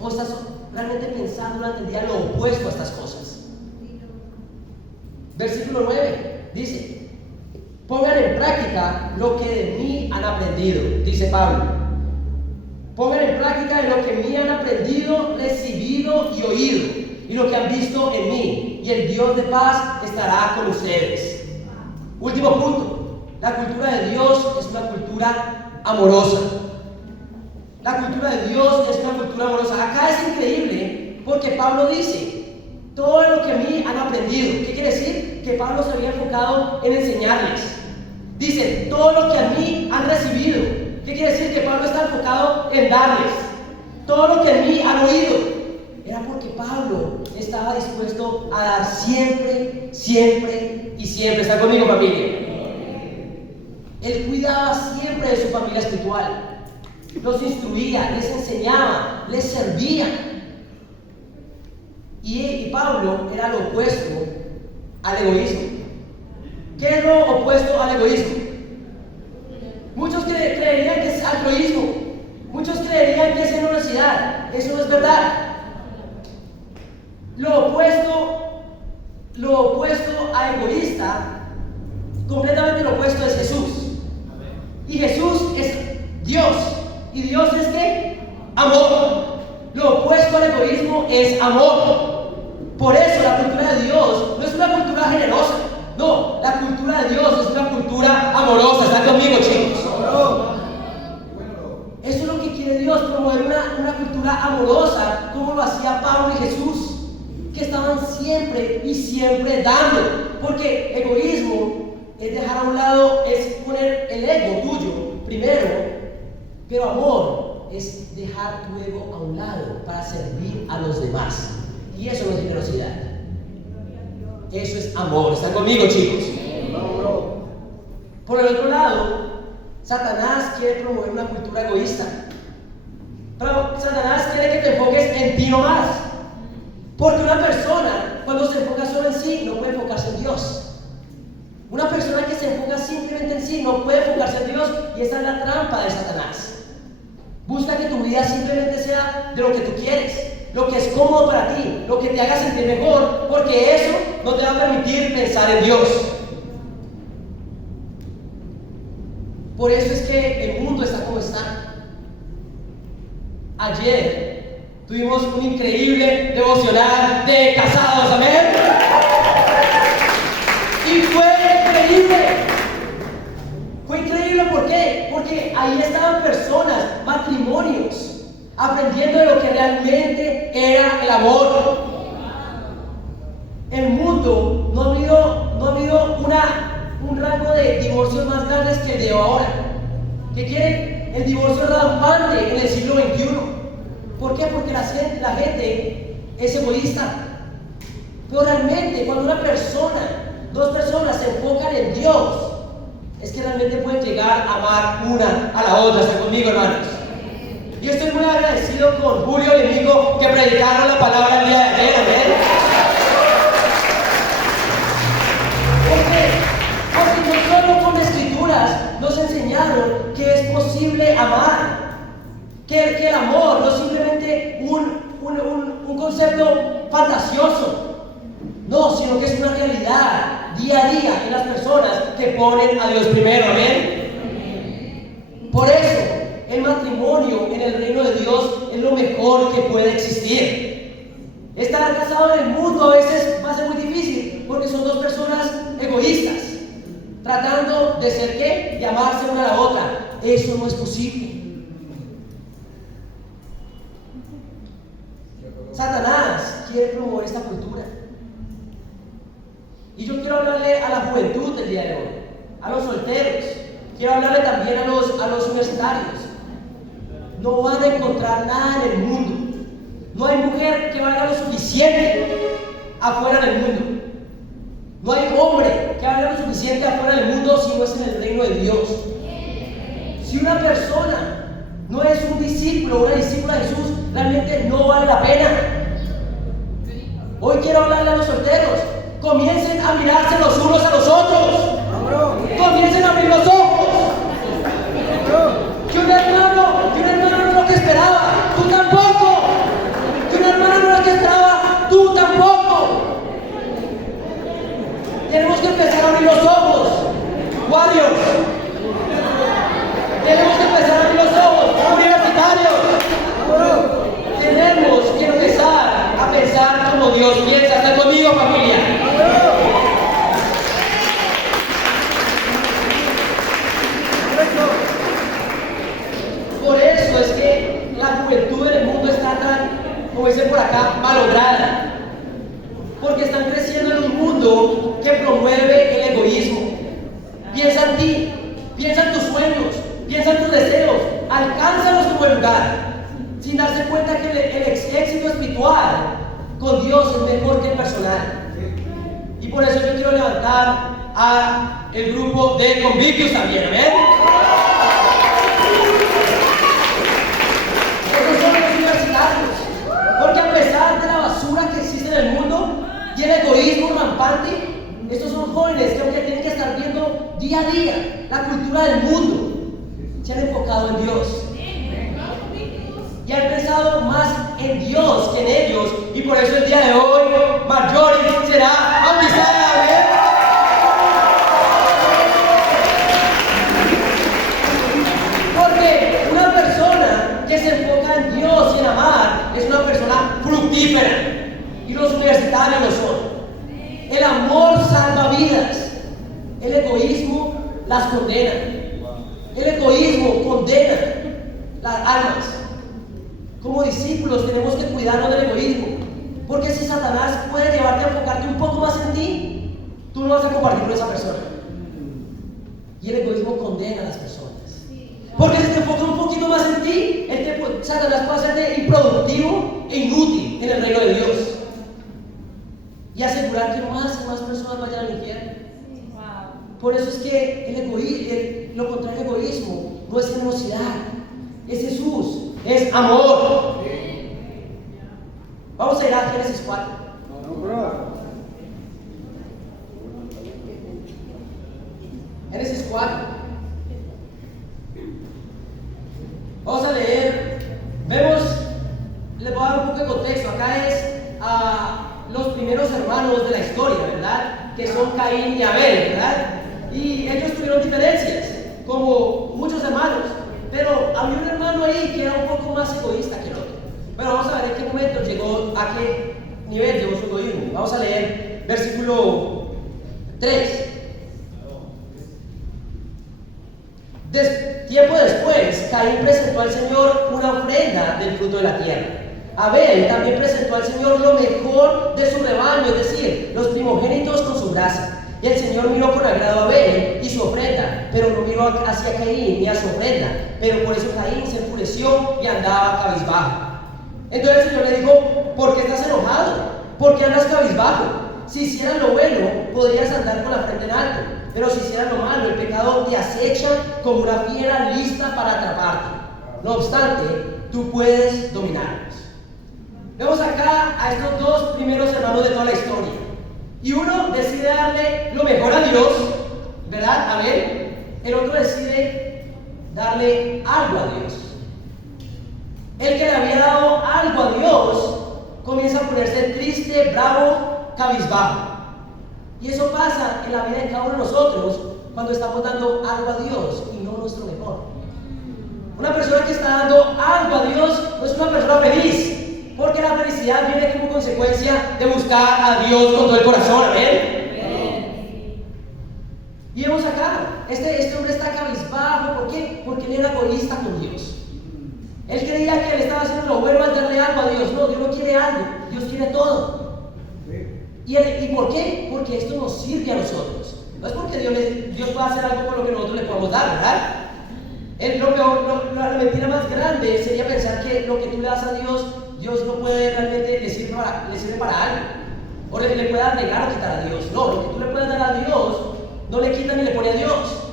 ¿O estás realmente pensando durante el día lo opuesto a estas cosas? Versículo 9 dice: pongan en práctica lo que de mí han aprendido, dice Pablo. Pongan en práctica lo que me han aprendido, recibido y oído, y lo que han visto en mí, y el Dios de paz estará con ustedes. Último punto: la cultura de Dios es una cultura amorosa. La cultura de Dios es una cultura amorosa. Acá es increíble porque Pablo dice, todo lo que a mí han aprendido. ¿Qué quiere decir? Que Pablo se había enfocado en enseñarles. Dice, todo lo que a mí han recibido. ¿Qué quiere decir? Que Pablo está enfocado en darles. Todo lo que a mí han oído. Era porque Pablo estaba dispuesto a dar siempre, siempre y siempre. ¿Está conmigo, familia? Él cuidaba siempre de su familia espiritual. Los instruía, les enseñaba, les servía. Y Pablo era lo opuesto al egoísmo. ¿Qué es lo opuesto al egoísmo? Muchos creerían que es altruismo. Muchos creerían que es generosidad. Eso no es verdad. Lo opuesto a egoísta, completamente lo opuesto es Jesús. Y Jesús es Dios. ¿Y Dios es qué? Amor. Lo opuesto al egoísmo es amor. Por eso la cultura de Dios no es una cultura generosa. No, la cultura de Dios es una cultura amorosa. ¿Están conmigo, chicos? Eso es lo que quiere Dios, promover una cultura amorosa, como lo hacía Pablo y Jesús, que estaban siempre y siempre dando. Porque egoísmo es dejar a un lado, es poner el ego tuyo primero, pero amor es dejar tu ego a un lado para servir a los demás. Y eso no es generosidad. Eso es amor. ¿Están conmigo, chicos? Por el otro lado, Satanás quiere promover una cultura egoísta. Pero Satanás quiere que te enfoques en ti nomás. Porque una persona, cuando se enfoca solo en sí, no puede enfocarse en Dios. Una persona que se enfoca simplemente en sí no puede enfocarse en Dios, y esa es la trampa de Satanás. Busca que tu vida simplemente sea de lo que tú quieres, lo que es cómodo para ti, lo que te haga sentir mejor, porque eso no te va a permitir pensar en Dios. Por eso es que el mundo está como está. Ayer tuvimos un increíble devocional de casados, amén. Y fue increíble. Fue increíble, ¿por qué? Porque ahí estaban personas, matrimonios, aprendiendo de lo que realmente era el amor. El mundo no ha habido un rango de divorcios más grandes que el de ahora. ¿Qué quieren? El divorcio rampante en el siglo XXI. ¿Por qué? Porque la gente es egoísta. Pero realmente, cuando dos personas se enfocan en Dios, es que realmente pueden llegar a amar una a la otra. ¿Están conmigo, hermanos? Y estoy muy agradecido con Julio y Nico, que predicaron la palabra el día de ayer, ¿amén? Porque no solo con escrituras nos enseñaron que es posible amar, que el amor no es simplemente un concepto fantasioso, no, sino que es una realidad día a día en las personas que ponen a Dios primero, amén. Por eso el matrimonio en el reino de Dios es lo mejor que puede existir. Estar casado en el mundo a veces va a ser muy difícil, porque son dos personas egoístas, tratando de ser ¿qué? De amarse una a la otra. Eso no es posible. Satanás quiere promover esta cultura. Y yo quiero hablarle a la juventud del día de hoy, a los solteros, quiero hablarle también a los universitarios. No van a encontrar nada en el mundo. No hay mujer que valga lo suficiente afuera del mundo. No hay hombre que valga lo suficiente afuera del mundo si no es en el reino de Dios. Si una persona no es un discípulo o una discípula de Jesús, realmente no vale la pena. Hoy quiero hablarle a los solteros. Comiencen a mirarse los unos a los otros. Comiencen a abrir los ojos. Que un hermano no es lo que esperaba, tú tampoco. Que una hermana no es lo que esperaba, tú tampoco. Tenemos que empezar a abrir los ojos, Warriors. Tenemos que empezar a abrir los ojos, universitarios. Tenemos que empezar a pensar como Dios piensa. ¿Están conmigo, familia? Por eso es que la juventud en el mundo está tan, como dicen por acá, malograda. Porque están creciendo en un mundo que promueve el egoísmo. Piensa en ti, piensa en tus sueños, piensa en tus deseos, alcánzalos como el lugar, sin darse cuenta que el éxito espiritual con Dios es mejor que el personal. Y por eso yo quiero levantar a el grupo de Convictus también, ¿ven? Porque son los universitarios. Porque a pesar de la basura que existe en campante, estos son jóvenes que aunque tienen que estar viendo día a día la cultura del mundo, se han enfocado en Dios. Y han pensado más en Dios que en ellos. Y por eso el día de hoy, Marjorie será bautizada. ¿Ven? Porque una persona que se enfoca en Dios y en amar es una persona fructífera. Y los universitarios lo son. El amor salva vidas. El egoísmo las condena. El egoísmo condena las almas. Como discípulos tenemos que cuidarnos del egoísmo. Porque si Satanás puede llevarte a enfocarte un poco más en ti, tú no vas a compartir con esa persona. Y el egoísmo condena a las personas. Porque si te enfocas un poquito más en ti, Satanás puede hacerte improductivo e inútil en el reino de Dios. Y asegurar que más y más personas vayan al infierno. Por eso es que lo contrario al egoísmo no es generosidad, es Jesús, es amor. Vamos a ir a Génesis 4. Génesis 4. Vamos a leer. Les voy a dar un poco de contexto. Acá es los primeros hermanos de la historia, ¿verdad? Que son Caín y Abel, ¿verdad? Y ellos tuvieron diferencias, como muchos hermanos, pero había un hermano ahí que era un poco más egoísta que el otro. Pero vamos a ver en qué momento llegó, a qué nivel llegó su egoísmo. Vamos a leer versículo 3. Tiempo después, Caín presentó al Señor una ofrenda del fruto de la tierra. Abel también presentó al Señor lo mejor de su rebaño, es decir, los primogénitos con su grasa. Y el Señor miró con agrado a Abel y su ofrenda, pero no miró hacia Caín ni a su ofrenda. Pero por eso Caín se enfureció y andaba cabizbajo. Entonces el Señor le dijo: ¿por qué estás enojado? ¿Por qué andas cabizbajo? Si hicieras lo bueno, podrías andar con la frente en alto. Pero si hicieras lo malo, el pecado te acecha como una fiera lista para atraparte. No obstante, tú puedes dominarlos. Vemos acá a estos dos primeros hermanos de toda la historia. Y uno decide darle lo mejor a Dios, ¿verdad? Abel. El otro decide darle algo a Dios. El que le había dado algo a Dios comienza a ponerse triste, bravo, cabizbajo. Y eso pasa en la vida de cada uno de nosotros cuando estamos dando algo a Dios y no nuestro mejor. Una persona que está dando algo a Dios no es una persona feliz. Porque la felicidad viene como consecuencia de buscar a Dios con todo el corazón. ¿Amén? Y vemos acá, este hombre está cabizbajo. ¿Por qué? Porque él era egoísta con Dios. Él creía que él estaba haciendo lo bueno al darle algo a Dios. No, Dios no quiere algo, Dios quiere todo. ¿Y por qué? Porque esto nos sirve a nosotros. No es porque Dios pueda hacer algo con lo que nosotros le podemos dar, ¿verdad? La mentira más grande sería pensar que lo que tú le das a Dios, Dios no puede realmente le sirve para algo. O le puede negar o quitar a Dios. No, lo que tú le puedes dar a Dios, no le quita ni le pone a Dios.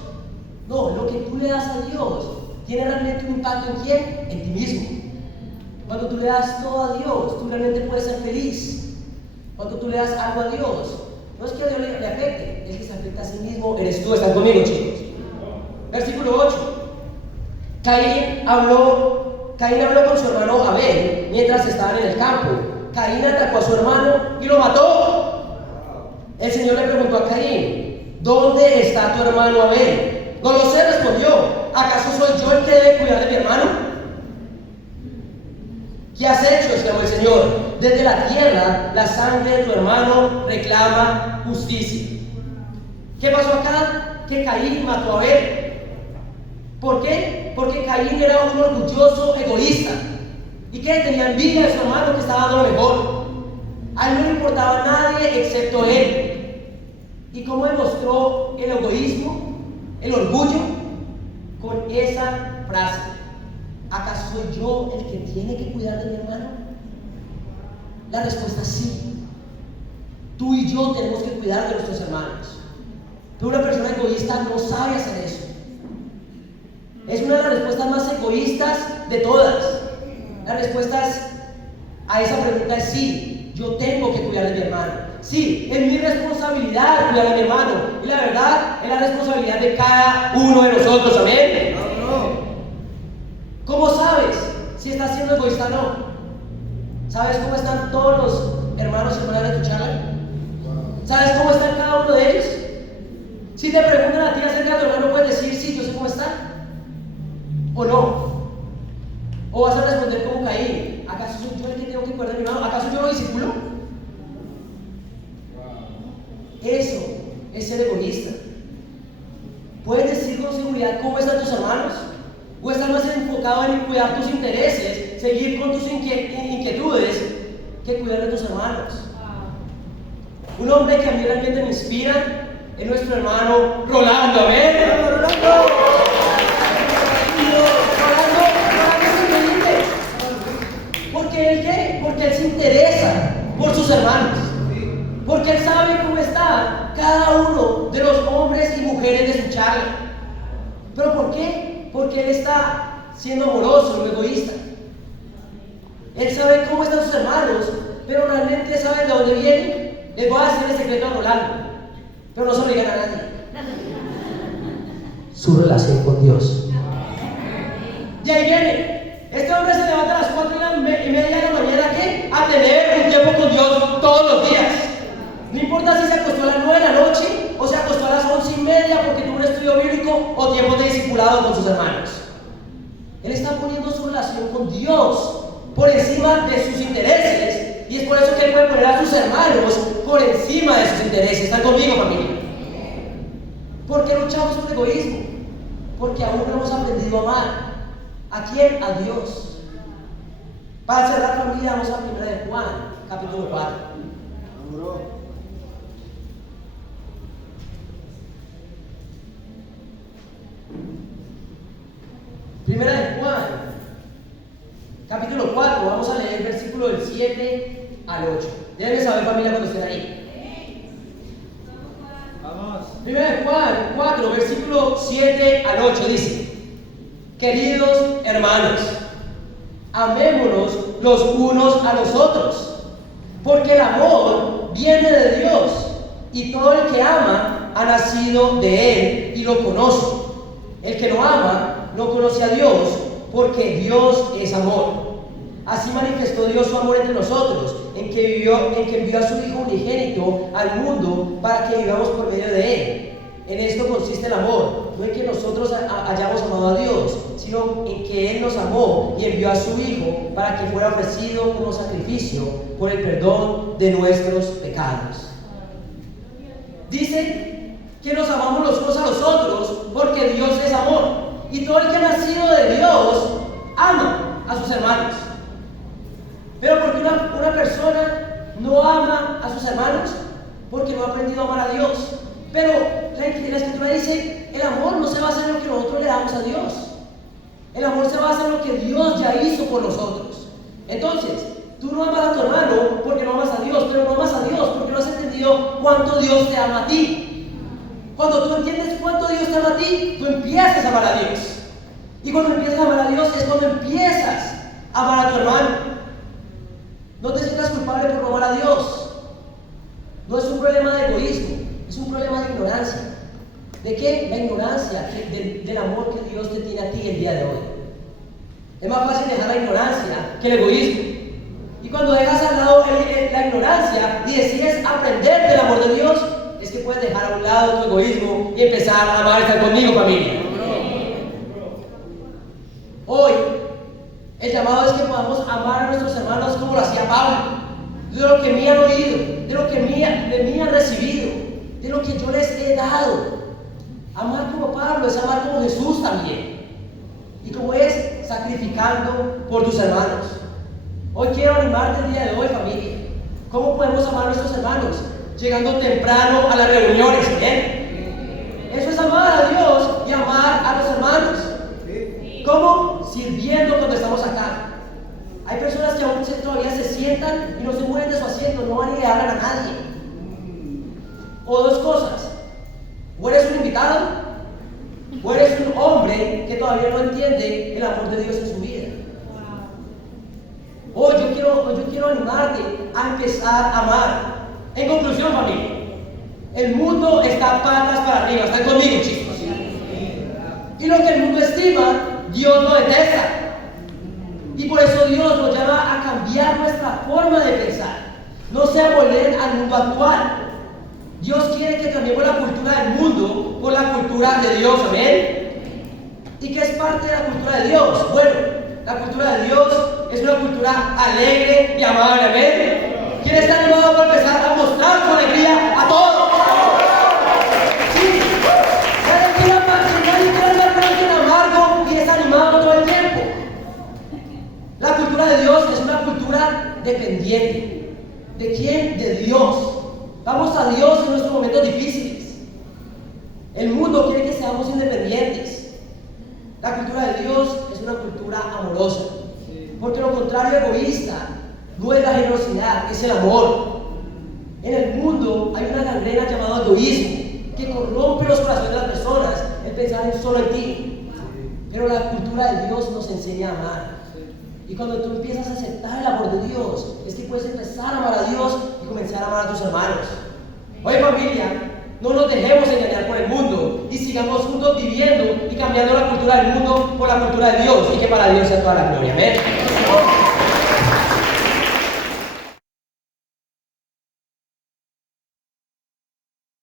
No, lo que tú le das a Dios tiene realmente un impacto en quién, en ti mismo. Cuando tú le das todo a Dios, tú realmente puedes ser feliz. Cuando tú le das algo a Dios, no es que a Dios le afecte, es que se afecta a sí mismo, eres tú. ¿Están conmigo, chicos? Versículo 8. Caín habló con su hermano Abel mientras estaban en el campo. Caín atacó a su hermano y lo mató. El Señor le preguntó a Caín: ¿dónde está tu hermano Abel? No lo sé, respondió. ¿Acaso soy yo el que debe cuidar de mi hermano? ¿Qué has hecho?, exclamó el Señor. Desde la tierra la sangre de tu hermano reclama justicia. ¿Qué pasó acá? Que Caín mató a Abel. ¿Por qué? Porque Caín era un orgulloso egoísta. ¿Y qué? Tenía envidia de su hermano que estaba dando lo mejor. A él no le importaba a nadie excepto él. ¿Y cómo demostró el egoísmo, el orgullo? Con esa frase: ¿acaso soy yo el que tiene que cuidar de mi hermano? La respuesta es sí. Tú y yo tenemos que cuidar de nuestros hermanos. Pero una persona egoísta no sabe hacer eso. Es una de las respuestas más egoístas de todas. Las respuestas a esa pregunta es sí, yo tengo que cuidar de mi hermano. Sí, es mi responsabilidad cuidar a mi hermano. Y la verdad, es la responsabilidad de cada uno de nosotros. Amén. ¿Cómo sabes si estás siendo egoísta o no? ¿Sabes cómo están todos los hermanos y hermanas de tu charla? ¿Sabes cómo están cada uno de ellos? Si te preguntan a ti acerca de tu hermano, puedes decir, sí, yo sé cómo está. ¿O no? ¿O vas a responder como Caín? ¿Acaso soy yo el que tengo que cuidar de mi hermano? ¿Acaso yo lo discipulo? Eso es ser egoísta. ¿Puedes decir con seguridad cómo están tus hermanos? ¿O estás más enfocado en cuidar tus intereses, seguir con tus inquietudes, que cuidar de tus hermanos? Un hombre que a mí realmente me inspira es nuestro hermano Rolando. ¿Amén? Rolando es increíble. ¿Porque él qué? Porque él se interesa por sus hermanos. Porque él sabe cómo está cada uno de los hombres y mujeres de su charla. ¿Pero por qué? Porque él está siendo amoroso, no egoísta. Él sabe cómo están sus hermanos, pero realmente sabe de dónde vienen. Les voy a decir el secreto a Rolando, pero no se lo digan a nadie. Su relación con Dios. Y ahí viene. Este hombre se levanta a las 4:30 de la mañana, ¿qué? A tener un tiempo con Dios todos los días. No importa si se acostó a las 9 de la noche o se acostó a las 11:30 porque tuvo un estudio bíblico o tiempo de discipulado con sus hermanos. Él está poniendo su relación con Dios por encima de sus intereses, y es por eso que él puede poner a sus hermanos por encima de sus intereses. ¿Están conmigo, familia? ¿Por qué luchamos con el egoísmo? Porque aún no hemos aprendido a amar. ¿A quién? A Dios. Para cerrar, familia, vamos a 1 de Juan, capítulo 4. Primera de Juan, capítulo 4, vamos a leer el versículo del 7 al 8. Deben saber, familia, cuando estén ahí. Vamos. Primera de Juan 4, versículo 7 al 8 dice: queridos hermanos, amémonos los unos a los otros, porque el amor viene de Dios, y todo el que ama ha nacido de Él y lo conoce. El que no ama no conoce a Dios, porque Dios es amor. Así manifestó Dios su amor entre nosotros, en que envió a su Hijo unigénito al mundo para que vivamos por medio de Él. En esto consiste el amor, no en que nosotros hayamos amado a Dios, sino en que Él nos amó y envió a su Hijo para que fuera ofrecido como sacrificio por el perdón de nuestros pecados. Dice que nos amamos los unos a los otros porque Dios es amor. Y todo el que ha nacido de Dios ama a sus hermanos. Pero ¿por qué una persona no ama a sus hermanos? Porque no ha aprendido a amar a Dios. Pero la Escritura dice, el amor no se basa en lo que nosotros le damos a Dios. El amor se basa en lo que Dios ya hizo por nosotros. Entonces, tú no amas a tu hermano porque no amas a Dios, pero no amas a Dios porque no has entendido cuánto Dios te ama a ti. Cuando tú entiendes cuánto Dios te ama a ti, tú empiezas a amar a Dios. Y cuando empiezas a amar a Dios es cuando empiezas a amar a tu hermano. No te sientas culpable por no amar a Dios. No es un problema de egoísmo, es un problema de ignorancia. ¿De qué? La ignorancia del amor que Dios te tiene a ti el día de hoy. Es más fácil dejar la ignorancia que el egoísmo. Y cuando dejas al lado la ignorancia y decides aprender del amor de Dios, es que puedes dejar a un lado tu egoísmo y empezar a amar. Estar conmigo, familia. Hoy, el llamado es que podamos amar a nuestros hermanos como lo hacía Pablo, de lo que me han oído, de lo que de mí han recibido, de lo que yo les he dado. Amar como Pablo es amar como Jesús también. ¿Y cómo es? Sacrificando por tus hermanos. Hoy quiero animarte el día de hoy, familia. ¿Cómo podemos amar a nuestros hermanos? Llegando temprano a las reuniones, ¿bien? Eso es amar a Dios y amar a los hermanos. ¿Cómo? Sirviendo cuando estamos acá. Hay personas que aún todavía se sientan y no se mueven de su asiento, no van y le hablan a nadie. O dos cosas: o eres un invitado, o eres un hombre que todavía no entiende el amor de Dios en su vida. Yo quiero animarte a empezar a amar. En conclusión, familia, el mundo está patas para arriba. ¿Están conmigo, chicos? Y lo que el mundo estima, Dios lo detesta. Y por eso Dios nos llama a cambiar nuestra forma de pensar. No se amolden al mundo actual. Dios quiere que cambiemos la cultura del mundo por la cultura de Dios. ¿Amén? ¿Y qué es parte de la cultura de Dios? Bueno, la cultura de Dios es una cultura alegre y amable. ¿Amén? ¿Quién está animado para empezar a mostrar su alegría a todos? Sí. Nadie quiere andar con alguien amargo y desanimado todo el tiempo. La cultura de Dios es una cultura dependiente. ¿De quién? De Dios. Vamos a Dios en nuestros momentos difíciles. El mundo quiere que seamos independientes. La cultura de Dios es una cultura amorosa. Porque lo contrario egoísta no es la generosidad, es el amor. En el mundo hay una gangrena llamada egoísmo que corrompe los corazones de las personas, el pensar en solo en ti. Pero la cultura de Dios nos enseña a amar. Y cuando tú empiezas a aceptar el amor de Dios, es que puedes empezar a amar a Dios y comenzar a amar a tus hermanos. Oye, familia, no nos dejemos engañar por el mundo y sigamos juntos viviendo y cambiando la cultura del mundo por la cultura de Dios, y que para Dios sea toda la gloria. Amén.